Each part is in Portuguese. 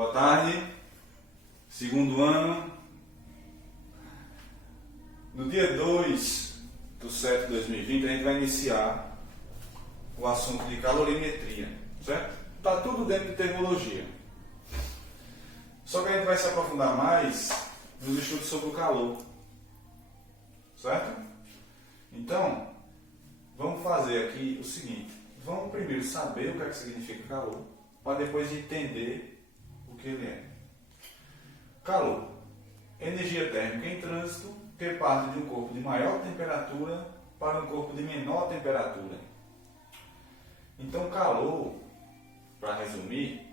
Boa tarde, segundo ano. No dia 2/7/2020 a gente vai iniciar o assunto de calorimetria, certo? Está tudo dentro de termologia. Só que a gente vai se aprofundar mais nos estudos sobre o calor, certo? Então, vamos fazer aqui o seguinte. Vamos primeiro saber o que é que significa calor, para depois entender o que ele é. Calor, energia térmica em trânsito que parte de um corpo de maior temperatura para um corpo de menor temperatura. Então, calor, para resumir,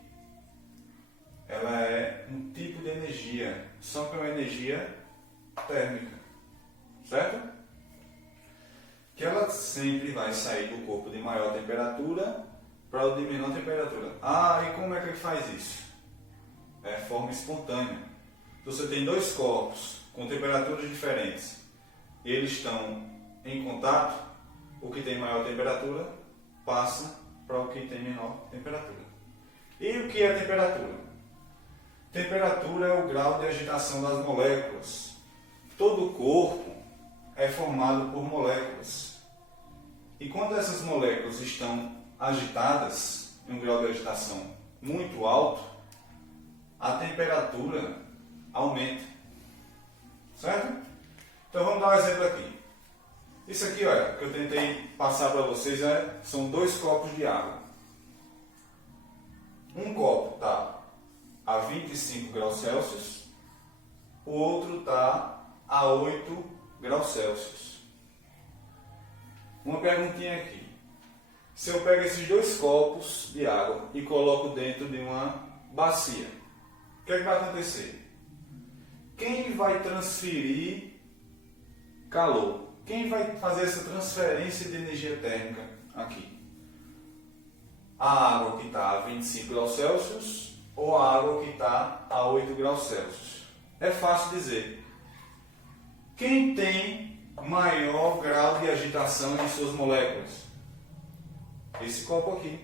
ela é um tipo de energia, só que é uma energia térmica, certo? Que ela sempre vai sair do corpo de maior temperatura para o de menor temperatura. E como é que ele faz isso? É forma espontânea. Então, você tem dois corpos com temperaturas diferentes e eles estão em contato, o que tem maior temperatura passa para o que tem menor temperatura. E o que é temperatura? Temperatura é o grau de agitação das moléculas. Todo o corpo é formado por moléculas. E quando essas moléculas estão agitadas, em um grau de agitação muito alto, a temperatura aumenta. Certo? Então vamos dar um exemplo aqui. Isso aqui, olha, que eu tentei passar para vocês, são dois copos de água. Um copo está a 25 graus Celsius, o outro está a 8 graus Celsius. Uma perguntinha aqui. Se eu pego esses dois copos de água e coloco dentro de uma bacia, o que é que vai acontecer? Quem vai transferir calor? Quem vai fazer essa transferência de energia térmica aqui? A água que está a 25 graus Celsius ou a água que está a 8 graus Celsius? É fácil dizer. Quem tem maior grau de agitação em suas moléculas? Esse copo aqui.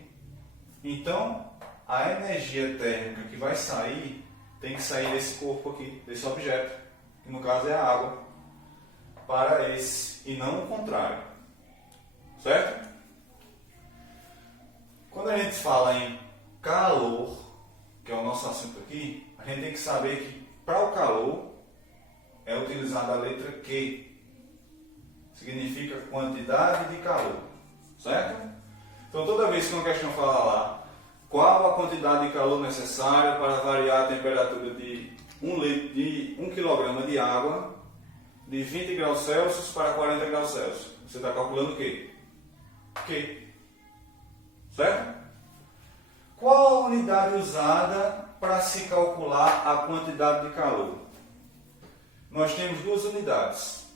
Então, a energia térmica que vai sair tem que sair desse corpo aqui, desse objeto, que no caso é a água, para esse, e não o contrário. Certo? Quando a gente fala em calor, que é o nosso assunto aqui, a gente tem que saber que para o calor é utilizada a letra Q. Significa quantidade de calor. Certo? Então toda vez que uma questão fala lá, qual a quantidade de calor necessária para variar a temperatura de 1 kg de água de 20 graus Celsius para 40 graus Celsius? Você está calculando o quê? Q. Certo? Qual a unidade usada para se calcular a quantidade de calor? Nós temos duas unidades.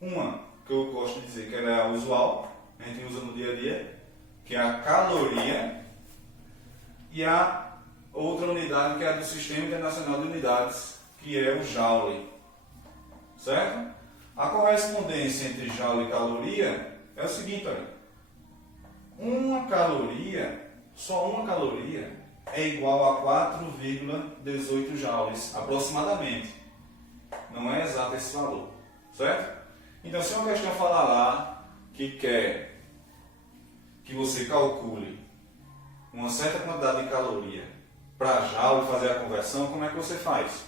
Uma, que eu gosto de dizer que ela é a usual, a gente usa no dia a dia, que é a caloria, e a outra unidade que é a do Sistema Internacional de Unidades, que é o Joule. Certo? A correspondência entre Joule e caloria é o seguinte, olha. Só uma caloria é igual a 4,18 joules, aproximadamente. Não é exato esse valor. Certo? Então, se uma questão falar lá que quer que você calcule uma certa quantidade de caloria para joule e fazer a conversão, como é que você faz?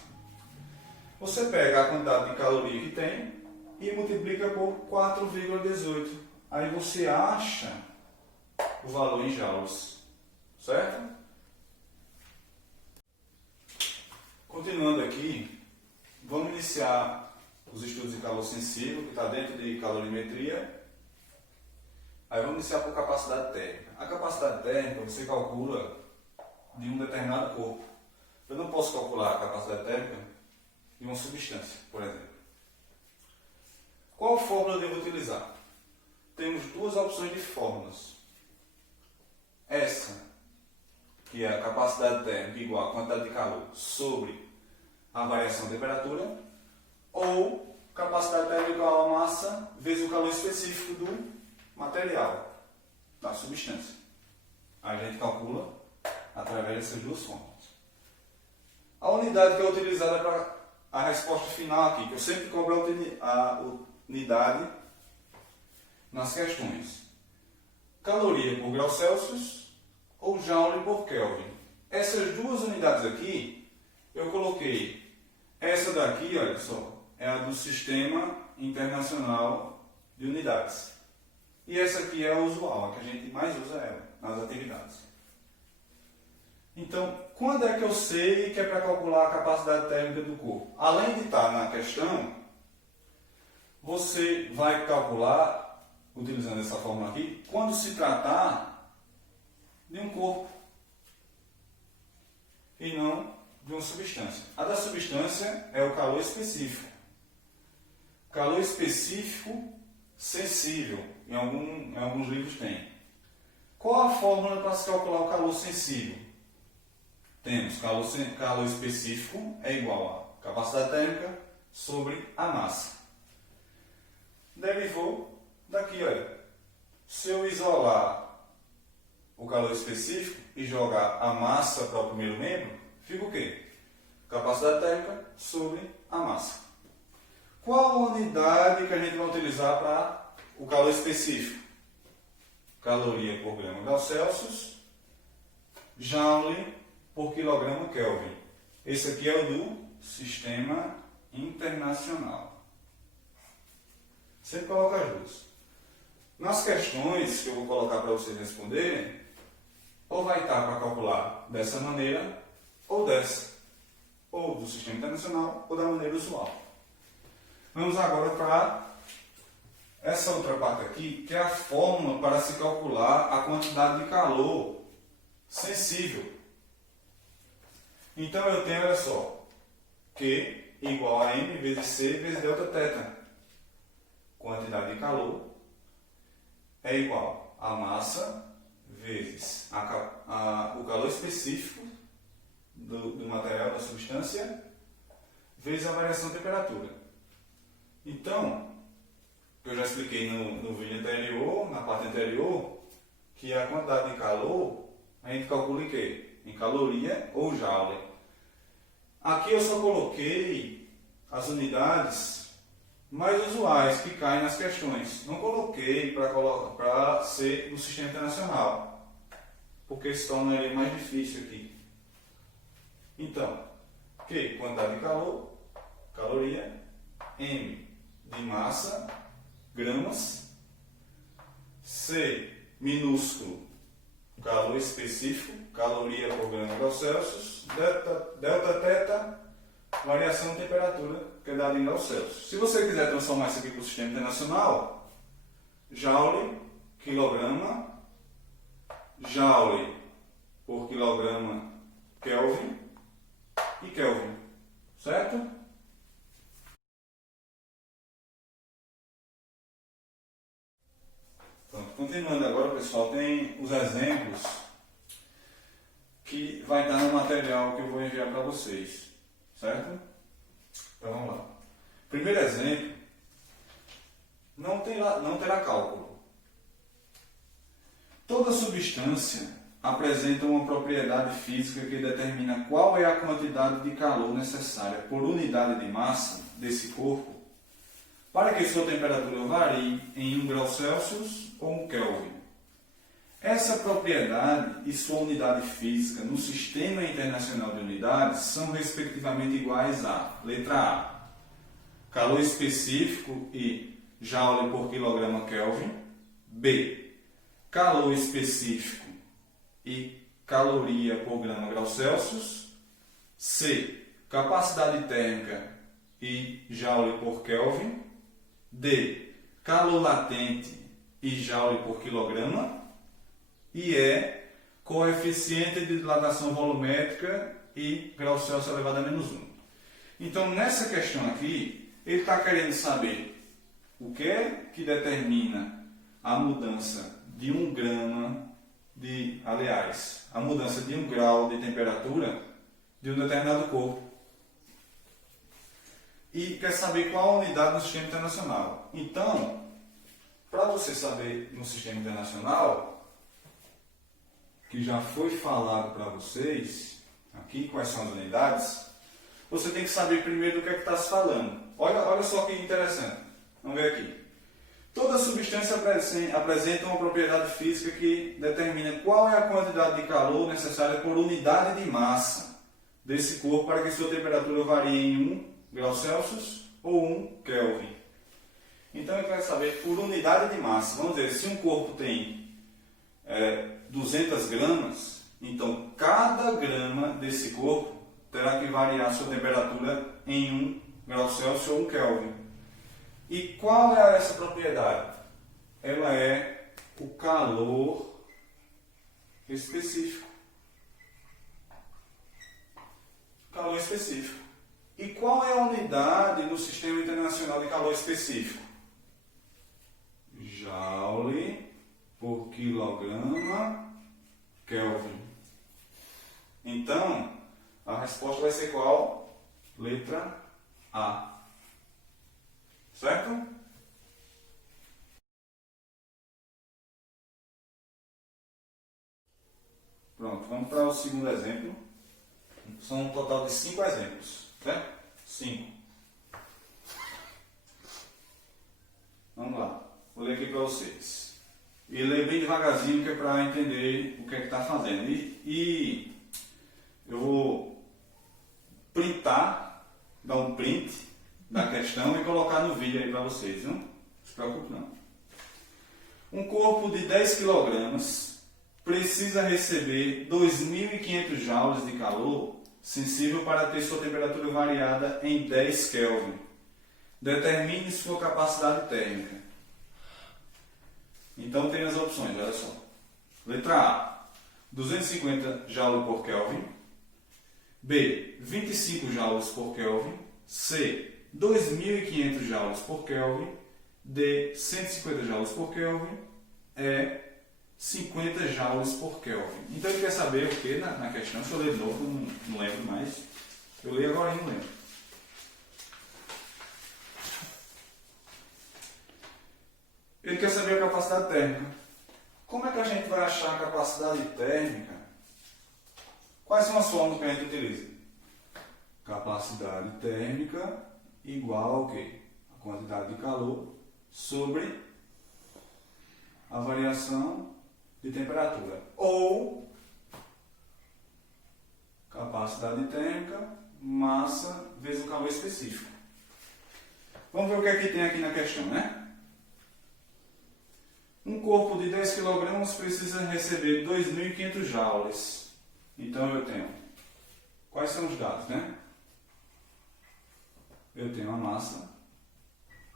Você pega a quantidade de caloria que tem e multiplica por 4,18. Aí você acha o valor em joules. Certo? Continuando aqui, vamos iniciar os estudos de calor sensível, que está dentro de calorimetria. Aí vamos iniciar por capacidade térmica. A capacidade térmica você calcula de um determinado corpo. Eu não posso calcular a capacidade térmica de uma substância, por exemplo. Qual fórmula eu devo utilizar? Temos duas opções de fórmulas. Essa, que é a capacidade térmica igual a quantidade de calor sobre a variação de temperatura, ou capacidade térmica igual a massa vezes o calor específico do material, da substância. A gente calcula através dessas duas fórmulas. A unidade que é utilizada para a resposta final aqui, que eu sempre cobro a unidade nas questões. Caloria por grau Celsius ou Joule por Kelvin. Essas duas unidades aqui, eu coloquei. Essa daqui, olha só, é a do Sistema Internacional de Unidades. E essa aqui é a usual, a que a gente mais usa ela nas atividades. Então, quando é que eu sei que é para calcular a capacidade térmica do corpo? Além de estar na questão, você vai calcular, utilizando essa fórmula aqui, quando se tratar de um corpo e não de uma substância. A da substância é o calor específico. Calor específico sensível, em alguns livros tem. Qual a fórmula para se calcular o calor sensível? Temos calor específico é igual a capacidade térmica sobre a massa. Derivou daqui, olha. Se eu isolar o calor específico e jogar a massa para o primeiro membro, fica o quê? Capacidade térmica sobre a massa. Qual a unidade que a gente vai utilizar para o calor específico? Caloria por grama grau Celsius, Joule por quilograma Kelvin. Esse aqui é o do Sistema Internacional. Sempre coloca as duas. Nas questões que eu vou colocar para vocês responderem, ou vai estar para calcular dessa maneira, ou dessa. Ou do Sistema Internacional, ou da maneira usual. Vamos agora para essa outra parte aqui, que é a fórmula para se calcular a quantidade de calor sensível. Então eu tenho, olha só, Q igual a M vezes C vezes delta θ. Quantidade de calor é igual a massa vezes o calor específico do material, da substância, vezes a variação de temperatura. Então, eu já expliquei no vídeo anterior, na parte anterior, que a quantidade de calor a gente calcula em quê? Em caloria ou joule. Aqui eu só coloquei as unidades mais usuais que caem nas questões. Não coloquei para ser no Sistema Internacional, porque se tornaria mais difícil aqui. Então, Q, quantidade de calor, caloria, M de massa, gramas, C, minúsculo, calor específico, caloria por grama grau Celsius, delta θ, variação de temperatura, que é dada em grau Celsius. Se você quiser transformar isso aqui para o Sistema Internacional, Joule, quilograma, Joule por quilograma Kelvin e Kelvin, certo? Pronto, continuando agora, pessoal, tem os exemplos que vai estar no material que eu vou enviar para vocês, certo? Então vamos lá. Primeiro exemplo, não terá cálculo. Toda substância apresenta uma propriedade física que determina qual é a quantidade de calor necessária por unidade de massa desse corpo para que sua temperatura varie em 1 grau Celsius ou 1 Kelvin. Essa propriedade e sua unidade física no Sistema Internacional de Unidades são respectivamente iguais a: letra A, calor específico e Joule por quilograma Kelvin; B, calor específico e caloria por grama grau Celsius; C, capacidade térmica e Joule por Kelvin; D, calor latente e Joule por quilograma; e E, coeficiente de dilatação volumétrica e grau Celsius elevado a menos 1. Então, nessa questão aqui, ele está querendo saber o que é que determina a mudança de 1 grama a mudança de 1 grau de temperatura de um determinado corpo. E quer saber qual a unidade no Sistema Internacional. Então, para você saber no Sistema Internacional, que já foi falado para vocês aqui quais são as unidades, você tem que saber primeiro do que é que está se falando. Olha só que interessante. Vamos ver aqui. Toda substância apresenta uma propriedade física que determina qual é a quantidade de calor necessária por unidade de massa desse corpo para que sua temperatura varie em 1 grau Celsius ou 1 Kelvin. Então eu quero saber por unidade de massa. Vamos dizer, se um corpo tem 200 gramas, então cada grama desse corpo terá que variar sua temperatura em 1 grau Celsius ou 1 Kelvin. E qual é essa propriedade? Ela é o calor específico. Calor específico. E qual é a unidade no Sistema Internacional de Calor Específico? Joule por quilograma Kelvin. Então, a resposta vai ser qual? Letra A. Certo? Pronto, vamos para o segundo exemplo. São um total de 5 exemplos. Certo? 5. Vamos lá. Vou ler aqui para vocês. E ler bem devagarzinho, que é para entender o que é que está fazendo. E eu vou printar, dar um print da questão e colocar no vídeo aí para vocês, não se preocupe não. Um corpo de 10 kg precisa receber 2.500 joules de calor sensível para ter sua temperatura variada em 10 Kelvin. Determine sua capacidade térmica. Então tem as opções, olha só. Letra A, 250 joules por Kelvin. B, 25 joules por Kelvin. C, 2.500 joules por Kelvin. D, 150 joules por Kelvin. E, 50 joules por Kelvin. Então ele quer saber o que na questão? Se eu ler de novo, não lembro mais. Eu leio agora e não lembro. Ele quer saber a capacidade térmica. Como é que a gente vai achar a capacidade térmica? Quais são as fórmulas que a gente utiliza? Capacidade térmica igual ao quê? A quantidade de calor sobre a variação de temperatura. Ou capacidade térmica, massa vezes o calor específico. Vamos ver o que é que tem aqui na questão, né? Um corpo de 10 kg precisa receber 2.500 joules. Então eu tenho... Quais são os dados, né? Eu tenho a massa,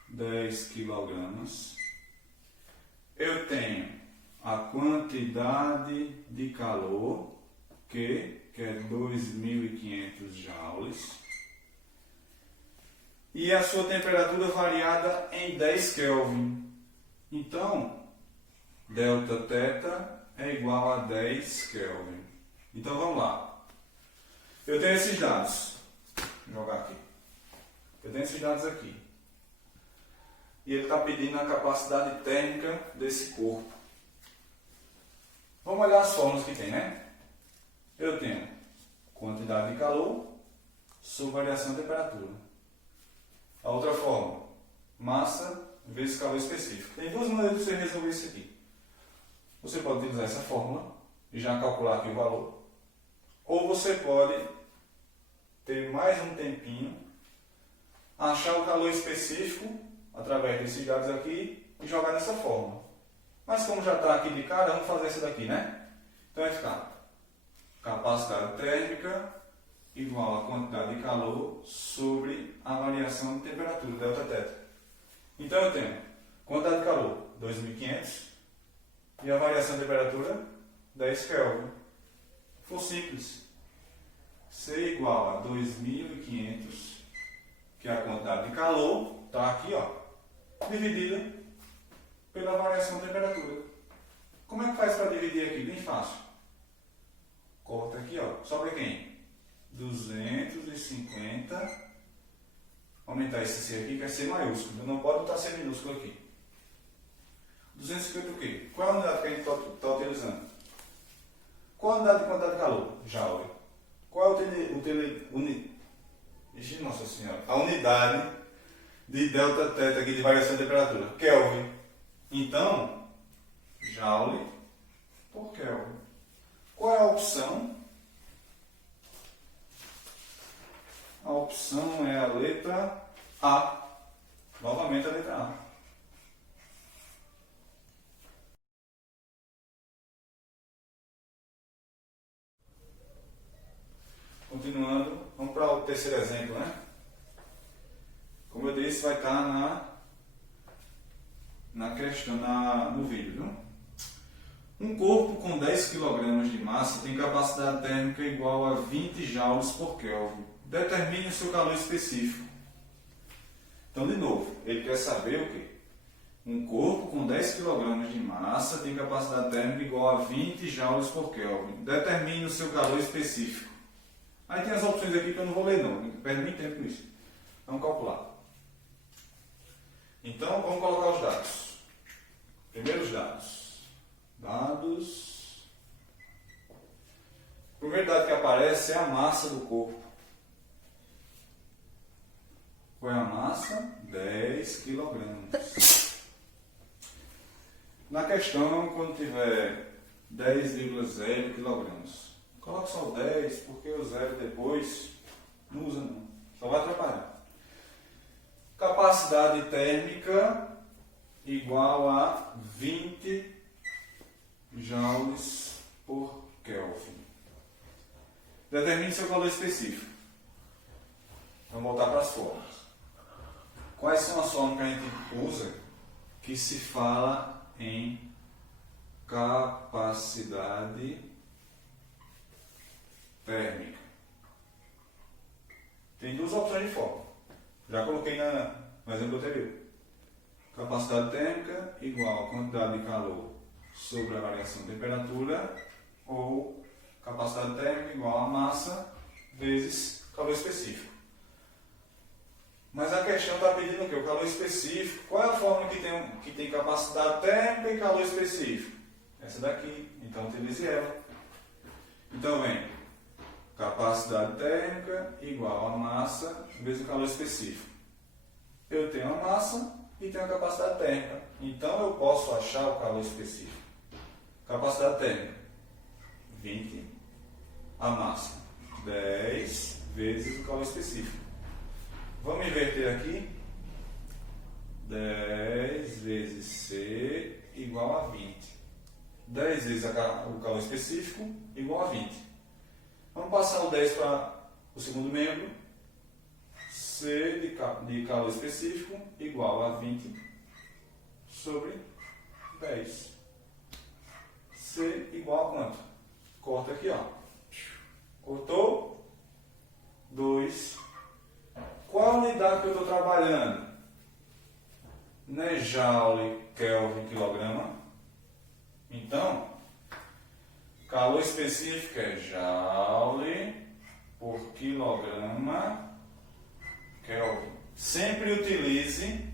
10 kg. Eu tenho a quantidade de calor, que é 2.500 joules. E a sua temperatura variada em 10 Kelvin. Então, delta θ é igual a 10 Kelvin. Então vamos lá. Eu tenho esses dados. Vou jogar aqui. Eu tenho esses dados aqui. E ele está pedindo a capacidade térmica desse corpo. Vamos olhar as fórmulas que tem, né? Eu tenho quantidade de calor sobre variação de temperatura. A outra fórmula, massa vezes calor específico. Tem duas maneiras de você resolver isso aqui. Você pode utilizar essa fórmula e já calcular aqui o valor. Ou você pode ter mais um tempinho, achar o calor específico através desses dados aqui e jogar nessa fórmula. Mas como já está aqui de cara, vamos fazer essa daqui, né? Então vai ficar capacidade térmica igual a quantidade de calor sobre a variação de temperatura, delta θ. Então eu tenho quantidade de calor, 2.500, e a variação de temperatura, 10 Kelvin. For simples, C igual a 2.500, que é a quantidade de calor, está aqui, ó, dividida pela variação de temperatura. Como é que faz para dividir aqui? Bem fácil. Corta aqui, ó. Sobra quem? 250. Aumentar esse C aqui, que é C maiúsculo. Não pode botar C minúsculo aqui. 250 o quê? Qual é a unidade que a gente está utilizando? Qual a unidade de quantidade de calor? Joule. Qual é quantidade de delta θ aqui de variação de temperatura? Kelvin. Então, Joule por Kelvin. Qual é a opção? A opção é a letra A. Novamente a letra A. Continuando, vamos para o terceiro exemplo, né? Como eu disse, vai estar na questão, no vídeo, viu? Um corpo com 10 kg de massa tem capacidade térmica igual a 20 joules por Kelvin. Determine o seu calor específico. Então, de novo, ele quer saber o quê? Um corpo com 10 kg de massa tem capacidade térmica igual a 20 joules por Kelvin. Determine o seu calor específico. Aí tem as opções aqui que eu não vou ler não, perde muito tempo com isso. Vamos calcular. Então, vamos colocar os dados. Primeiros dados. O primeiro dado que aparece é a massa do corpo. Qual é a massa? 10 kg. Na questão, quando tiver 10,0 kg, coloque só o 10, porque o 0 depois não usa não. Só vai atrapalhar. Capacidade térmica igual a 20 joules por Kelvin. Determine seu valor específico. Vamos voltar para as formas. Quais são as formas que a gente usa que se fala em capacidade térmica? Tem duas opções de forma. Já coloquei no exemplo anterior. Capacidade térmica igual a quantidade de calor sobre a variação de temperatura, ou capacidade térmica igual a massa vezes calor específico. Mas a questão está pedindo o quê? O calor específico. Qual é a forma que tem capacidade térmica e calor específico? Essa daqui. Então utilize ela. Então vem capacidade térmica igual a massa vezes o calor específico. Eu tenho a massa e tenho a capacidade térmica. Então eu posso achar o calor específico. Capacidade térmica 20. A massa 10 vezes o calor específico. Vamos inverter aqui. 10 vezes C igual a 20. 10 vezes o calor específico igual a 20. Vamos passar o 10 para o segundo membro. C de calor específico igual a 20 sobre 10. C igual a quanto? Corta aqui, ó. Cortou? 2. Qual a unidade que eu estou trabalhando? Não é joule, Kelvin, quilograma? Então, calor específico é joule por quilograma Kelvin. Sempre utilize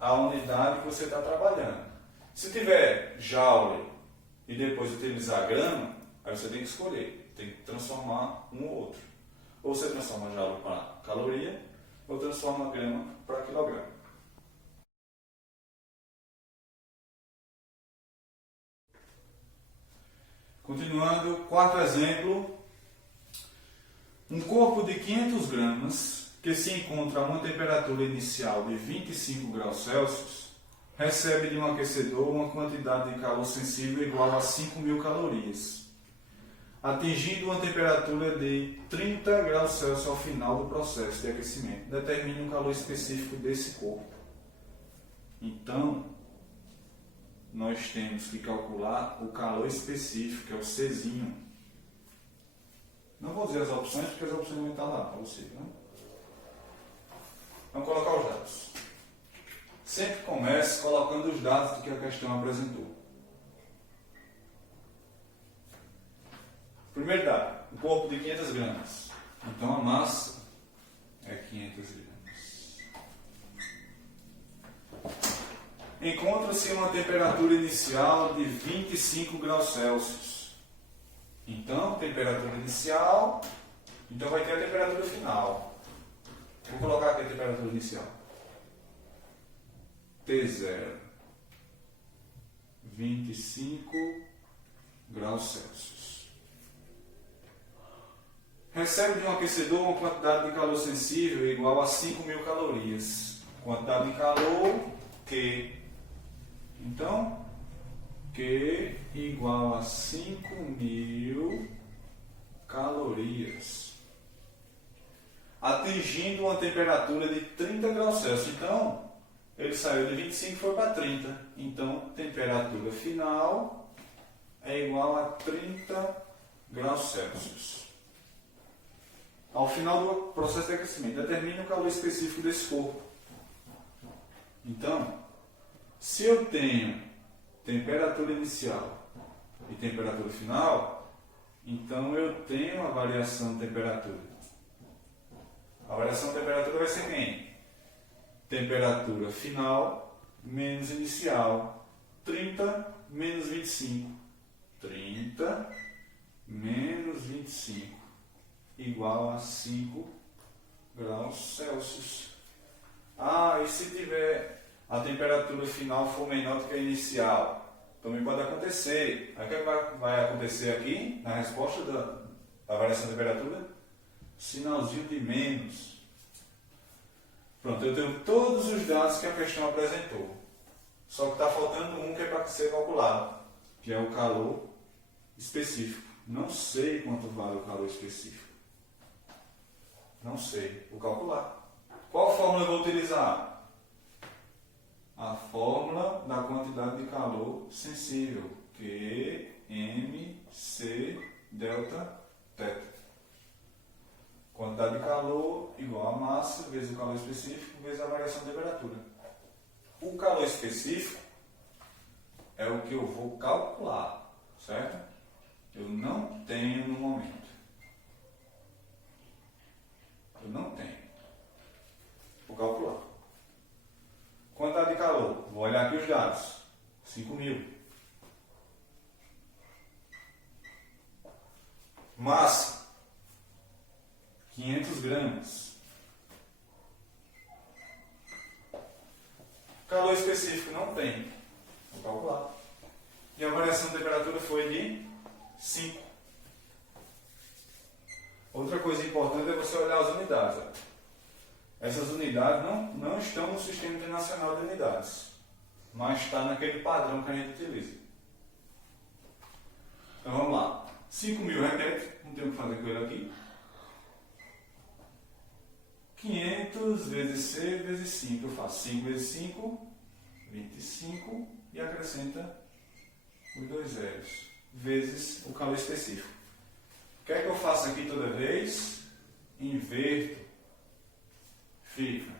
a unidade que você está trabalhando. Se tiver joule e depois utilizar grama, aí você tem que escolher. Tem que transformar um ou outro. Ou você transforma joule para caloria, ou transforma grama para quilograma. Continuando, quarto exemplo. Um corpo de 500 gramas que se encontra a uma temperatura inicial de 25 graus Celsius recebe de um aquecedor uma quantidade de calor sensível igual a 5.000 calorias, atingindo uma temperatura de 30 graus Celsius ao final do processo de aquecimento. Determine um calor específico desse corpo. Então, nós temos que calcular o calor específico, que é o Czinho. Não vou dizer as opções, porque as opções vão estar lá para você. Né? Vamos colocar os dados. Sempre comece colocando os dados que a questão apresentou. Primeiro dado, um corpo de 500 gramas. Então a massa é 500 gramas. Encontra-se uma temperatura inicial de 25 graus Celsius. Então, temperatura inicial, então vai ter a temperatura final. Vou colocar aqui a temperatura inicial. T0, 25 graus Celsius. Recebe de um aquecedor uma quantidade de calor sensível igual a 5.000 calorias. Quantidade de calor Q. Então, Q igual a 5.000 calorias. Atingindo uma temperatura de 30 graus Celsius. Então, ele saiu de 25 e foi para 30. Então, temperatura final é igual a 30 graus Celsius. Ao final do processo de aquecimento, determine o calor específico desse corpo. Então, se eu tenho temperatura inicial e temperatura final, então eu tenho a variação de temperatura. A variação de temperatura vai ser quem? Temperatura final menos inicial. 30 menos 25. 30 menos 25 igual a 5 graus Celsius. Ah, e se tiver a temperatura final for menor do que a inicial? Também pode acontecer. Aí o que vai acontecer aqui na resposta da variação de temperatura? Sinalzinho de menos. Pronto, eu tenho todos os dados que a questão apresentou. Só que está faltando um que é para ser calculado, que é o calor específico. Não sei quanto vale o calor específico. Não sei. Vou calcular. Qual fórmula eu vou utilizar? A fórmula da quantidade de calor sensível, que é mc delta θ. Quantidade de calor igual a massa vezes o calor específico vezes a variação de temperatura. O calor específico é o que eu vou calcular, certo? Eu não tenho no momento. Eu não tenho. Vou calcular. Quantidade de calor. Vou olhar aqui os dados. 5.000. Massa. 500 gramas. Calor específico não tem. Vou calcular. E a variação de temperatura foi de 5. Outra coisa importante é você olhar as unidades. Essas unidades não estão no Sistema Internacional de Unidades, mas está naquele padrão que a gente utiliza. Então vamos lá. 5.000 repete, não tem o que fazer com ele aqui. 500 vezes C vezes 5. Eu faço 5 vezes 5, 25, e acrescenta os dois zeros, vezes o calor específico. O que é que eu faço aqui toda vez? Inverto. Fica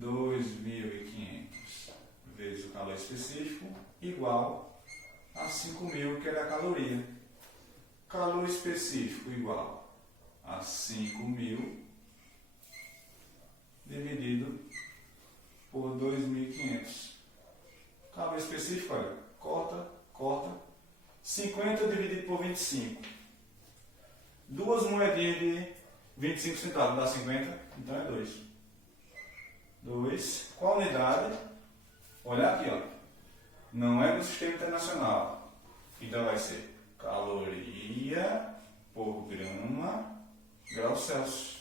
2.500 vezes o calor específico igual a 5.000, que era a caloria. Calor específico igual a 5.000 dividido por 2.500. Calor específico, olha, corta. 50 dividido por 25. Duas moedinhas de 25 centavos dá 50, então é 2. 2. Qual unidade? Olha aqui, ó. Não é do Sistema Internacional. Então vai ser caloria por grama, graus Celsius.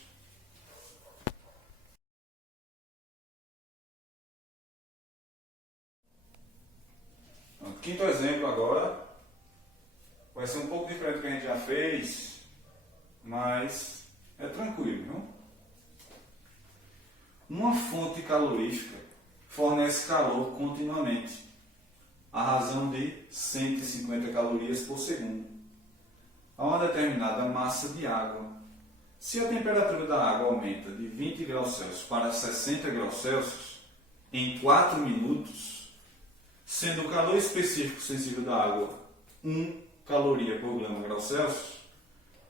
Quinto exemplo agora. Vai ser um pouco diferente do que a gente já fez, mas é tranquilo, não? Uma fonte calorífica fornece calor continuamente, à razão de 150 calorias por segundo, a uma determinada massa de água. Se a temperatura da água aumenta de 20 graus Celsius para 60 graus Celsius em 4 minutos, sendo o calor específico sensível da água 1 caloria por grama grau Celsius,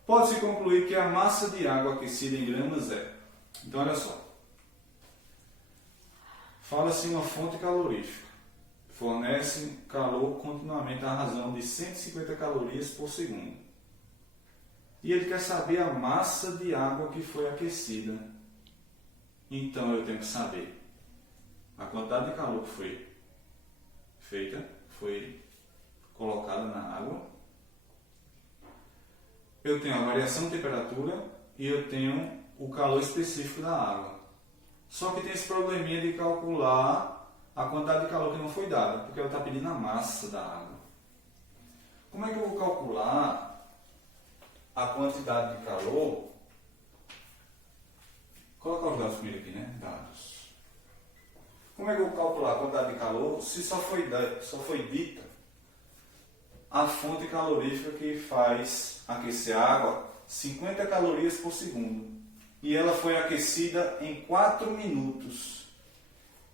pode-se concluir que a massa de água aquecida em gramas é. Então, olha só. Fala-se em uma fonte calorífica. Fornece calor continuamente à razão de 150 calorias por segundo. E ele quer saber a massa de água que foi aquecida. Então eu tenho que saber a quantidade de calor que foi feita, foi colocada na água. Eu tenho a variação de temperatura e eu tenho o calor específico da água. Só que tem esse probleminha de calcular a quantidade de calor que não foi dada, porque ela está pedindo a massa da água. Como é que eu vou calcular a quantidade de calor? Colocar os dados primeiro aqui, né? Dados. Como é que eu vou calcular a quantidade de calor se só foi dita a fonte calorífica que faz aquecer a água 50 calorias por segundo? E ela foi aquecida em 4 minutos.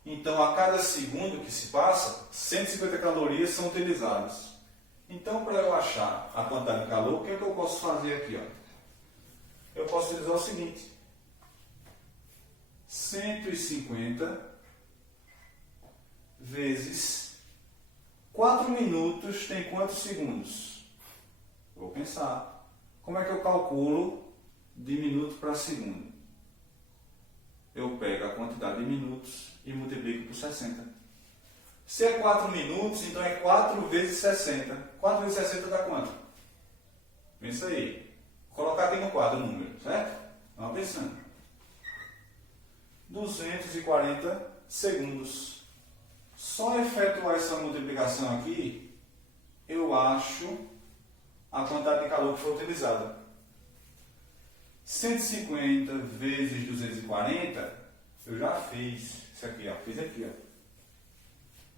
Então, a cada segundo que se passa, 150 calorias são utilizadas. Então, para eu achar a quantidade de calor, o que é que eu posso fazer aqui? Ó? Eu posso utilizar o seguinte. 150 vezes 4 minutos tem quantos segundos? Vou pensar. Como é que eu calculo de minuto para segundo? Eu pego a quantidade de minutos e multiplico por 60. Se é 4 minutos, então é 4 vezes 60. 4 vezes 60 dá quanto? Pensa aí. Vou colocar aqui no quadro o número, certo? Vamos pensando. 240 segundos. Só efetuar essa multiplicação aqui, eu acho a quantidade de calor que foi utilizada. 150 vezes 240, eu já fiz isso aqui, ó. Fiz aqui, ó.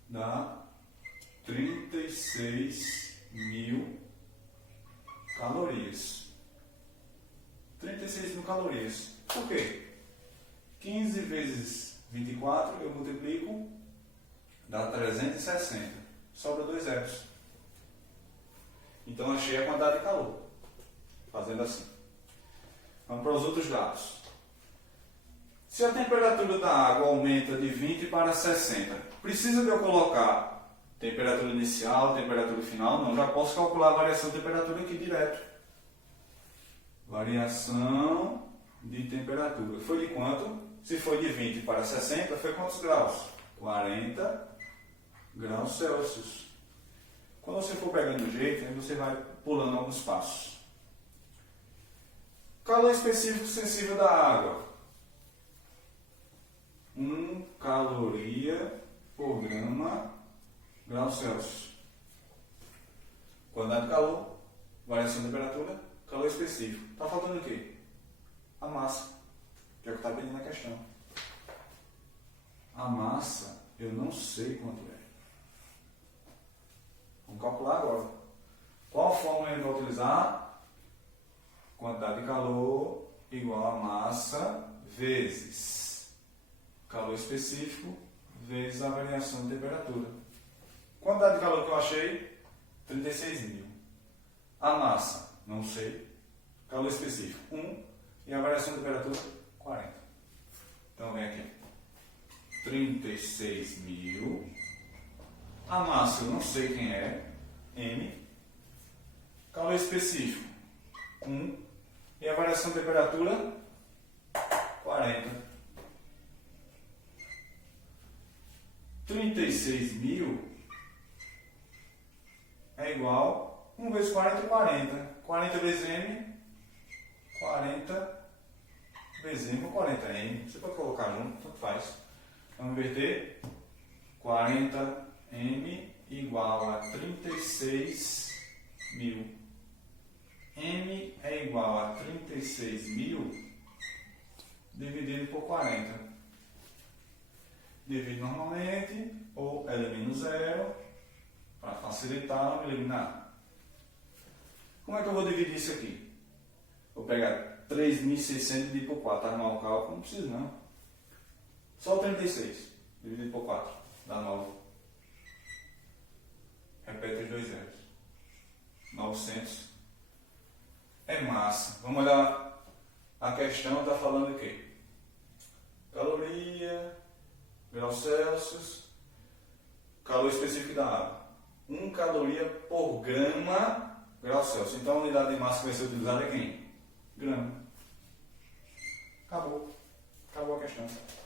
Dá 36.000 calorias. 36.000 calorias. Por quê? 15 vezes 24 eu multiplico, dá 360. Sobra 2 zeros. Então achei a quantidade de calor. Fazendo assim. Vamos para os outros dados. Se a temperatura da água aumenta de 20 para 60, precisa de eu colocar temperatura inicial, temperatura final? Não, já posso calcular a variação de temperatura aqui direto. Variação de temperatura. Foi de quanto? Se foi de 20 para 60, foi quantos graus? 40 graus Celsius. Quando você for pegando o jeito, aí você vai pulando alguns passos. Calor específico sensível da água. 1 caloria por grau Celsius. Quantidade de calor, variação de temperatura, calor específico. Está faltando o quê? A massa, que é o que está pedindo na questão. A massa, eu não sei quanto é. Vamos calcular agora. Qual fórmula ele vai utilizar? Quantidade de calor igual a massa vezes calor específico vezes a variação de temperatura. Quantidade de calor que eu achei? 36.000. A massa, não sei. Calor específico, 1. E a variação de temperatura, 40. Então vem aqui. 36.000. A massa, eu não sei quem é. M. Calor específico, 1. E a variação de temperatura, 40. 36.000 é igual 1 vezes 40 é 40. 40 vezes M, 40 vezes M ou 40M. Você pode colocar junto, tanto faz. Vamos inverter. 40M igual a 36.000. M é igual a 36.000 dividido por 40. Divide normalmente, ou elimino zero, para facilitar ou eliminar. Como é que eu vou dividir isso aqui? Vou pegar 3.600 e dividir por 4. Arrumar o cálculo, não preciso não. Só o 36 dividido por 4 dá 9. Repete os 2 zeros. 900 é massa. Vamos olhar a questão, está falando o quê? Caloria, graus Celsius, calor específico da água. 1 caloria por grama graus Celsius. Então a unidade de massa que vai ser utilizada é quem? Grama. Acabou. Acabou a questão. questão.